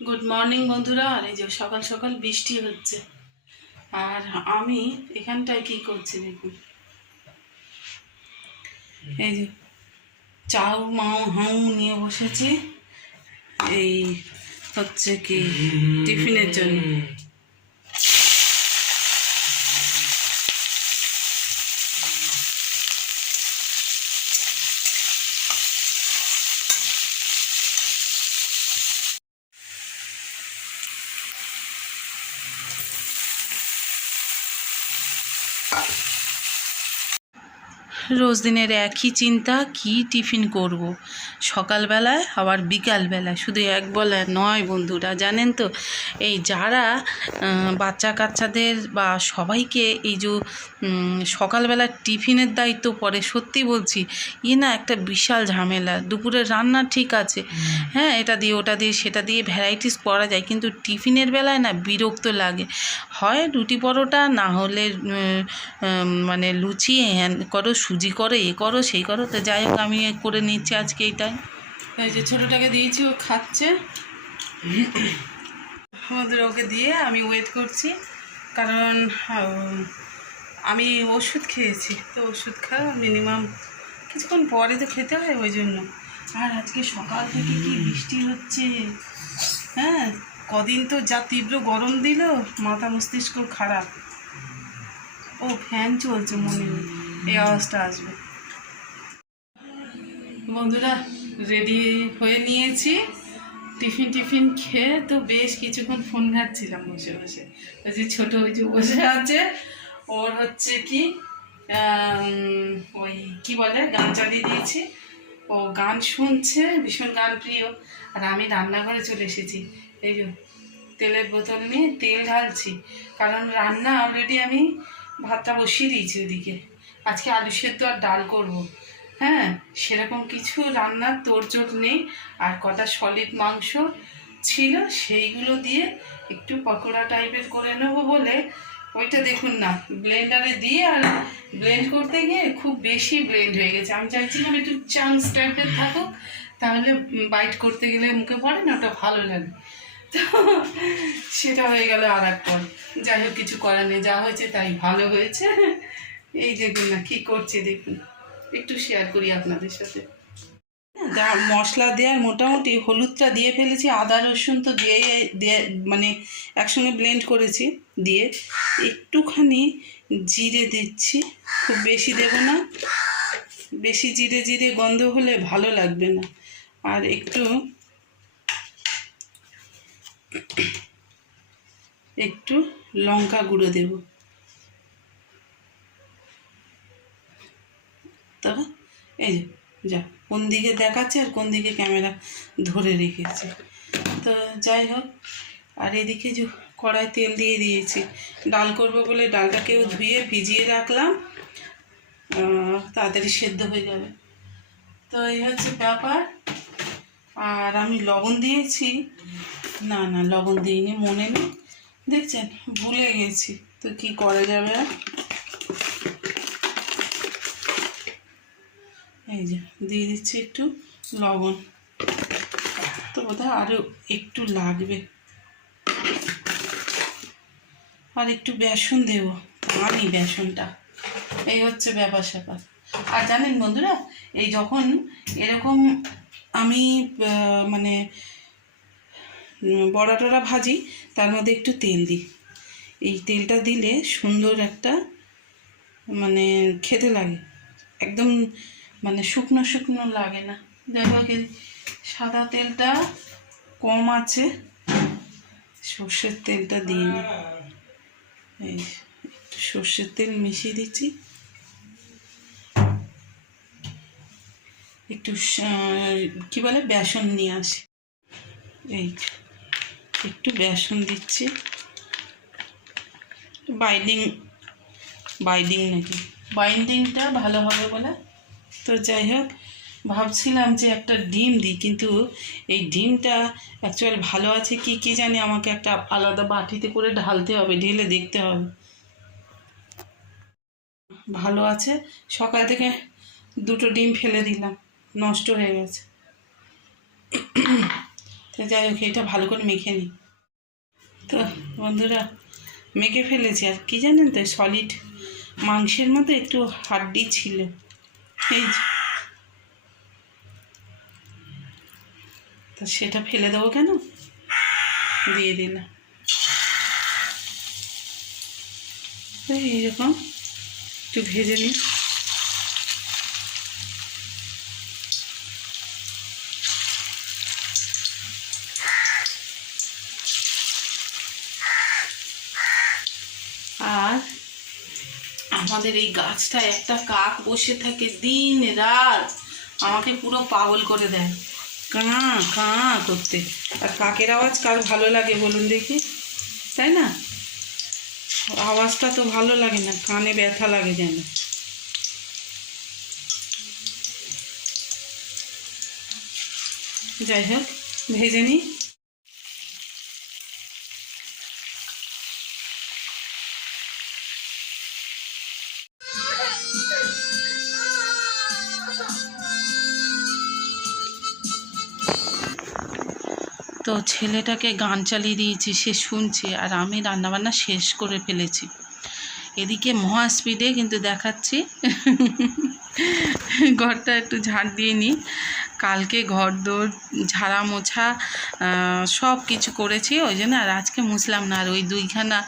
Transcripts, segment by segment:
Good morning বন্ধুরা। আর এই যে সকাল সকাল বৃষ্টি হচ্ছে, আর আমি এখানটায় কি করছি দেখুন। এই যে চাউ মাউ হাউ নিয়ে বসেছি, এই হচ্ছে কি টিফিনের জন্য। রোজ দিনের একই চিন্তা, কি টিফিন করব। সকালবেলায় আবার বিকালবেলায়, শুধু এক বেলায় নয় বন্ধুরা, জানেন তো এই যারা বাচ্চা কাচ্চাদের বা সবাইকে এই যে সকালবেলা টিফিনের দায়িত্ব পড়ে, সত্যি বলছি না একটা বিশাল ঝামেলা। দুপুরের রান্না ঠিক আছে, হ্যাঁ এটা দিয়ে ওটা দিয়ে সেটা দিয়ে ভ্যারাইটিস করা যায়, কিন্তু টিফিনের বেলায় না বিরক্ত লাগে। হয় রুটি পরোটা, না হলে মানে লুচি করো, সুজি করো, এ করো সেই করো। তো যাই হোক, আমি করে নিচ্ছি আজকে এইটাই। এই যে ছোটোটাকে দিয়েছি, ও খাচ্ছে। আমাদের ওকে দিয়ে আমি ওয়েট করছি, কারণ আমি ওষুধ খেয়েছি, তো ওষুধ খাওয়া মিনিমাম কিছুক্ষণ পরে তো খেতে হয়, ওই জন্য। আর আজকে সকাল থেকে কি বৃষ্টি হচ্ছে, হ্যাঁ কদিন তো যা তীব্র গরম দিল, মাথা মস্তিষ্ক খারাপ। ও ফ্যান চলছে, মনে নেই এই আওয়াজটা আসবে। বন্ধুরা রেডি হয়ে নিয়েছি, টিফিন খেয়ে তো বেশ কিছুক্ষণ ফোন ঘাটছিলাম বসে বসে। ওই যে ছোটো ওই যে বসে আছে, ওর হচ্ছে কি ওই কি বলে গান চালিয়ে দিয়েছি, ও গান শুনছে, ভীষণ গান প্রিয়। আর আমি রান্নাঘরে চলে এসেছি, এই যে তেলের বোতল নিয়ে তেল ঢালছি, কারণ রান্না অলরেডি আমি ভাতটা বসিয়ে দিয়েছি ওদিকে। আজকে আলু সেদ্ধ আর ডাল করব, হ্যাঁ সেরকম কিছু রান্নার তোড়জোড় নেই। আর কটা সলিড মাংস ছিল, সেইগুলো দিয়ে একটু পকোড়া টাইপের করে নেবো বলে ওইটা দেখুন না ব্লেন্ডারে দিয়ে, আর ব্লেন্ড করতে গিয়ে খুব বেশি ব্লেন্ড হয়ে গেছে। আমি চাইছিলাম একটু চান্স টাইপের থাকুক, তাহলে বাইট করতে গেলে মুখে পড়ে না, ওটা ভালো লাগে। তো সেটা হয়ে গেল আর এক পর। যাই হোক, কিছু করার নেই, যা হয়েছে তাই ভালো হয়েছে। এই দেখুন না কি করছে, দেখুন একটু শেয়ার করি আপনাদের সাথে। যা মশলা দেওয়ার মোটামুটি হলুদটা দিয়ে ফেলেছি, আদা রসুন তো দিয়ে মানে একসঙ্গে ব্লেন্ড করেছি, দিয়ে একটুখানি জিরে দিচ্ছি, খুব বেশি দেব না, বেশি জিরে জিরে গন্ধ হলে ভালো লাগবে না। আর একটু লঙ্কা গুঁড়ো দেব। তবে এই যে যা কোন দিকে দেখাচ্ছে আর কোন দিকে ক্যামেরা ধরে রেখেছে, তো যাই হোক। আর এদিকে যে কড়াই তেল দিয়ে দিয়েছি, ডাল করবো বলে ডালটাকেও ধুয়ে ভিজিয়ে রাখলাম, তাড়াতাড়ি সেদ্ধ হয়ে যাবে। তো এই হচ্ছে ব্যাপার। আর আমি লবণ দিয়েছি, না লবণ দিইনি, মনে নেই, দেখছেন ভুলে গেছি, তো কি করা যাবে আর। এই যে দিয়ে দিচ্ছি একটু লবণ, তো বোধহয় আরও একটু লাগবে। আর একটু বেসন দেবো, আনি বেসনটা, এই হচ্ছে ব্যাপার স্যাপার। আর জানেন বন্ধুরা, এই যখন এরকম আমি মানে বড়া টড়া ভাজি, তার মধ্যে একটু তেল দিই। এই তেলটা দিলে সুন্দর একটা মানে খেতে লাগে, একদম মানে শুকনো শুকনো লাগে না। যাই হোক, সাদা তেলটা কম আছে, সর্ষের তেলটা দিই না। এই একটু সর্ষের তেল মিশিয়ে দিচ্ছি, একটু কী বলে বেসন নিয়ে আসি, এই একটু বেসন দিচ্ছি, বাইন্ডিংটা ভালো হবে বলে। তো যাই হোক, ভাবছিলাম যে একটা ডিম দিই, কিন্তু এই ডিমটা অ্যাকচুয়ালি ভালো আছে কি জানি, আমাকে একটা আলাদা বাটিতে করে ঢালতে হবে, ঢেলে দেখতে হবে। ভালো আছে, সকাল থেকে 2টো ডিম ফেলে দিলাম, নষ্ট হয়ে গেছে। তো যাই হোক, এটা ভালো করে মেখে নিই। তো বন্ধুরা, মেখে ফেলেছি। আর কি জানেন তো, সলিড মাংসের মতো একটু হাড্ডি ছিল, এই যে। তো সেটা ফেলে দেবো কেন, দিয়ে দিলাম। এইরকম একটু ভেজে নিই। আর আমাদের এই গাছটায় একটা কাক বসে থাকে দিন রাত, আমাকে পুরো পাগল করে দেয়, কাঁ কাঁ করতে। আর কাকের আওয়াজ কার ভালো লাগে বলুন দেখি, তাই না? আওয়াজটা তো ভালো লাগে না, কানে ব্যথা লাগে যেন। যাই হোক, ভেজে নিই। তো ছেলেটাকে গান চালিয়ে দিয়েছি, সে শুনছে, আর আমি রান্নাবান্না শেষ করে ফেলেছি। এদিকে মহা স্পিডে কিন্তু দেখাচ্ছি। ঘরটা একটু ঝাড় দিয়ে নিই। কালকে ঘর দোর ঝাড়া মোছা সব কিছু করেছি, ওই জন্য আর আজকে মুছলাম না। আর ওই দুইখানা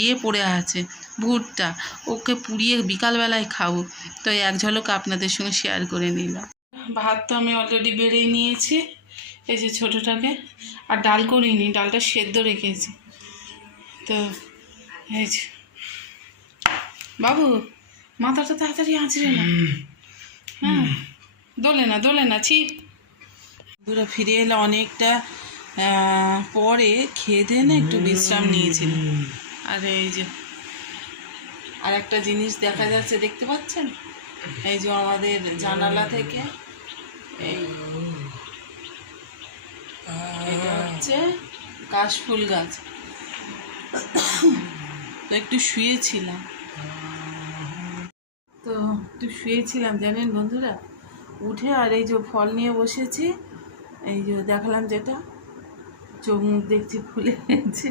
ইয়ে পড়ে আছে ভুট্টা, ওকে পুড়িয়ে বিকালবেলায় খাবো, তো এক ঝলক আপনাদের সঙ্গে শেয়ার করে নিলাম। ভাত তো আমি অলরেডি বেড়েই নিয়েছি, এই যে ছোটোটাকে। আর ডাল করিনি, ডালটা সেদ্ধ রেখেছি। তো এই যে, বাবু মাথাটা তাড়াতাড়ি আঁচড়ে না, হ্যাঁ, দোলে না ছি। পুরো ফিরে এলে অনেকটা পরে, খেয়ে দিয়ে না একটু বিশ্রাম নিয়েছিল। আর এই যে আর একটা জিনিস দেখা যাচ্ছে, দেখতে পাচ্ছেন? এই যে আমাদের জানালা থেকে এটা হচ্ছে কাশফুল গাছ। তো একটু শুয়েছিলাম, জানেন বন্ধুরা, উঠে আর এই যে ফল নিয়ে বসেছি, এই যে দেখালাম যেটা, চোখ মুখ দেখছি ফুলে গেছে।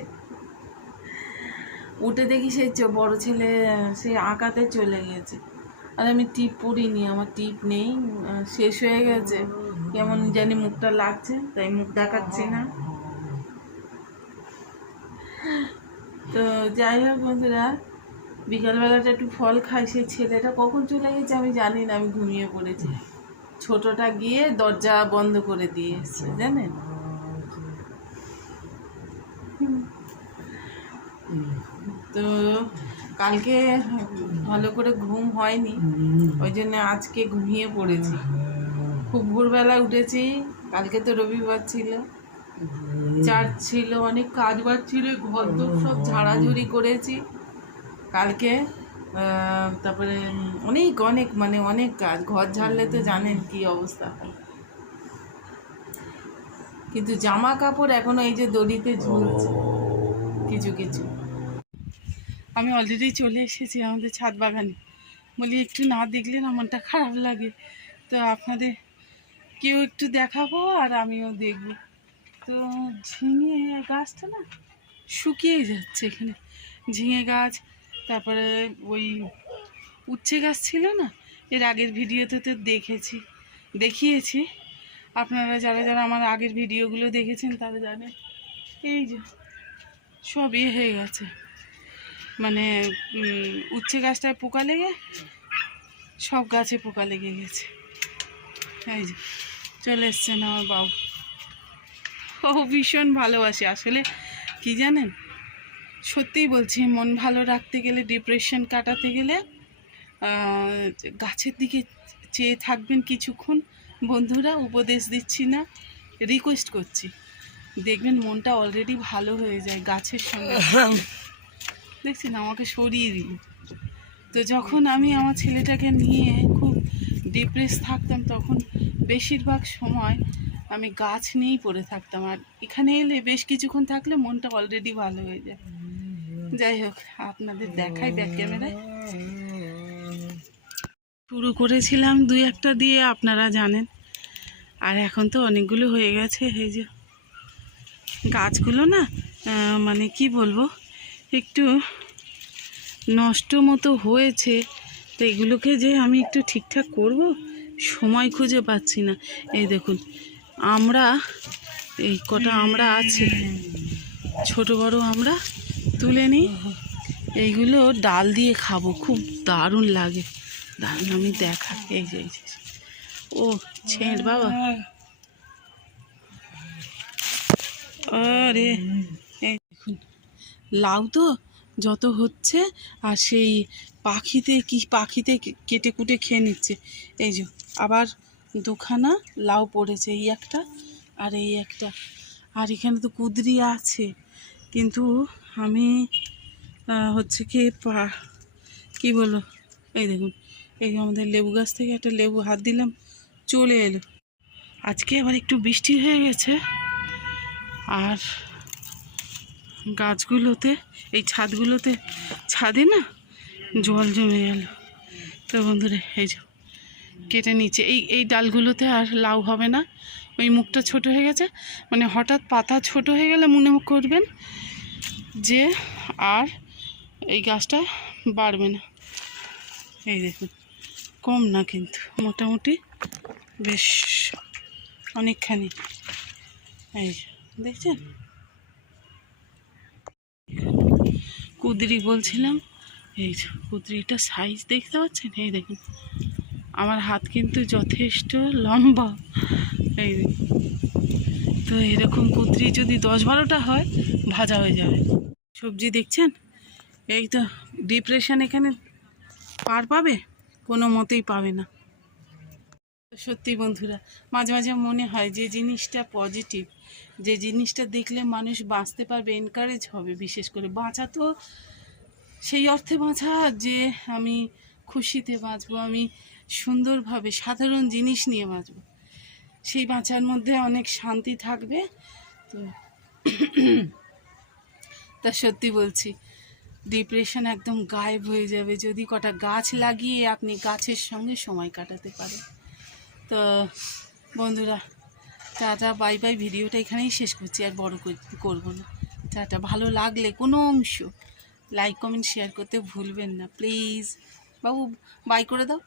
উঠে দেখি সেই বড় ছেলে সেই আঁকাতে চলে গেছে। আর আমি টিপ পরিনি, আমার টিপ নেই, শেষ হয়ে গেছে। কেমন জানি মুখটা লাগছে, তাই মুখ দেখাচ্ছি না। তো যাই হোক বন্ধুরা, বিকালবেলাটা একটু ফল খাই। সেই ছেলেটা কখন চলে গেছে আমি জানি না, আমি ঘুমিয়ে পড়েছি। ছোটটা গিয়ে দরজা বন্ধ করে দিয়ে এসছে, জানেন। তো কালকে ভালো করে ঘুম হয়নি, ওই জন্য আজকে ঘুমিয়ে পড়েছি। খুব ভোরবেলা উঠেছি, কালকে তো রবিবার ছিল, চার্চ ছিল, অনেক কাজ বাজ ছিল, ঘর দোর সব ঝাড়াঝুড়ি করেছি কালকে। তারপরে অনেক কাজ, ঘর ঝাড়লে তো জানেন কি অবস্থা হয়। কিন্তু জামা কাপড় এখনো এই যে দড়িতে ঝুলছে কিছু কিছু। আমি অলরেডি চলে এসেছি আমাদের ছাদ বাগানে। বলি একটু না দেখলে না মনটা খারাপ লাগে, তো আপনাদের কেউ একটু দেখাবো আর আমিও দেখব। তো ঝিঙে গাছটা না শুকিয়ে যাচ্ছে এখানে, ঝিঙে গাছ। তারপরে ওই উচ্ছে গাছ ছিল না, এর আগের ভিডিওতে তো দেখিয়েছি। আপনারা যারা যারা আমার আগের ভিডিওগুলো দেখেছেন তারা জানেন। এই যে সব হয়ে গেছে, মানে উচ্ছে গাছটায় পোকা লেগে সব গাছে পোকা লেগে গেছে। এই যে চলে এসছেন আমার বাবু, ও ভীষণ ভালোবাসে। আসলে কি জানেন, সত্যিই বলছি, মন ভালো রাখতে গেলে, ডিপ্রেশন কাটাতে গেলে গাছের দিকে চেয়ে থাকবেন কিছুক্ষণ। বন্ধুরা, উপদেশ দিচ্ছি না, রিকোয়েস্ট করছি, দেখবেন মনটা অলরেডি ভালো হয়ে যায় গাছের সঙ্গে। দেখছেন আমাকে সরিয়ে দিল। তো যখন আমি আমার ছেলেটাকে নিয়ে খুব ডিপ্রেস থাকতাম, তখন বেশিরভাগ সময় আমি গাছ নিয়েই পড়ে থাকতাম। আর এখানে এলে বেশ কিছুক্ষণ থাকলে মনটা অলরেডি ভালো হয়ে যায়। যাই হোক, আপনাদের দেখাই ব্যাক ক্যামেরায়। শুরু করেছিলাম দুই একটা দিয়ে, আপনারা জানেন, আর এখন তো অনেকগুলো হয়ে গেছে। এই যে গাছগুলো না মানে কি বলবো, একটু নষ্ট মতো হয়েছে। তো এগুলোকে যে আমি একটু ঠিকঠাক করব, সময় খুঁজে পাচ্ছি না। এই দেখুন আমরা, এই কটা আমরা আছে, ছোট বড় আমরা তুলে নিই, এইগুলো ডাল দিয়ে খাবো, খুব দারুণ লাগে। দারুণ, আমি দেখা, এই যে ও ছেঁড় বাবা, আরে এই দেখুন লাউ তো যত হচ্ছে, আর সেই পাখিতে কেটে কুটে খেয়ে নিচ্ছে। এই যে আবার দুখানা লাউ পড়েছে, এই একটা আর এই একটা, আর এখানে তো কুঁদরি আছে, কিন্তু আমি হচ্ছে কি বলবো, এই দেখুন এই আমাদের লেবু গাছ থেকে একটা লেবু হাত দিলাম চলে এলো। আজকে আবার একটু বৃষ্টি হয়ে গেছে, আর গাছগুলোতে, এই ছাদে না জল জমে গেল। তো বন্ধুরা এই যে কেটে নিচ্ছে, এই ডালগুলোতে আর লাউ হবে না, ওই মুখটা ছোট হয়ে গেছে। মানে হঠাৎ পাতা ছোট হয়ে গেলে মনে করবেন যে আর এই গাছটা বাড়বে না। এই দেখুন কম না, কিন্তু মোটামুটি বেশ অনেকখানি। এই দেখছেন কুঁদরি বলছিলাম, এই যে কুঁদরিটা সাইজ দেখতে পাচ্ছেন, এই দেখুন আমার হাত কিন্তু যথেষ্ট লম্বা। এই দেখুন, তো এরকম কুঁদরি যদি 10-12টা হয় ভাজা হয়ে যাবে। সবজি দেখছেন, এই তো ডিপ্রেশন এখানে পার পাবে, কোনো মতেই পাবে না। সত্যি বন্ধুরা, মাঝে মাঝে মনে হয় যে জিনিসটা পজিটিভ, যে জিনিসটা দেখলে মানুষ বাঁচতে পারবে, এনকারেজ হবে। বিশেষ করে বাঁচা তো সেই অর্থে বাঁচা যে আমি খুশিতে বাঁচবো, আমি সুন্দরভাবে সাধারণ জিনিস নিয়ে বাঁচবো, সেই বাঁচার মধ্যে অনেক শান্তি থাকবে। তো তা সত্যি বলছি, ডিপ্রেশন একদম গায়েব হয়ে যাবে যদি কটা গাছ লাগিয়ে আপনি গাছের সঙ্গে সময় কাটাতে পারেন। তো বন্ধুরা টাটা, বাই বাই। ভিডিওটা এখানেই শেষ করছি, আর বড় করবো না। টাটা। ভালো লাগলে কোনো অংশ লাইক কমেন্ট শেয়ার করতে ভুলবেন না প্লিজ। বাবু বাই করে দাও।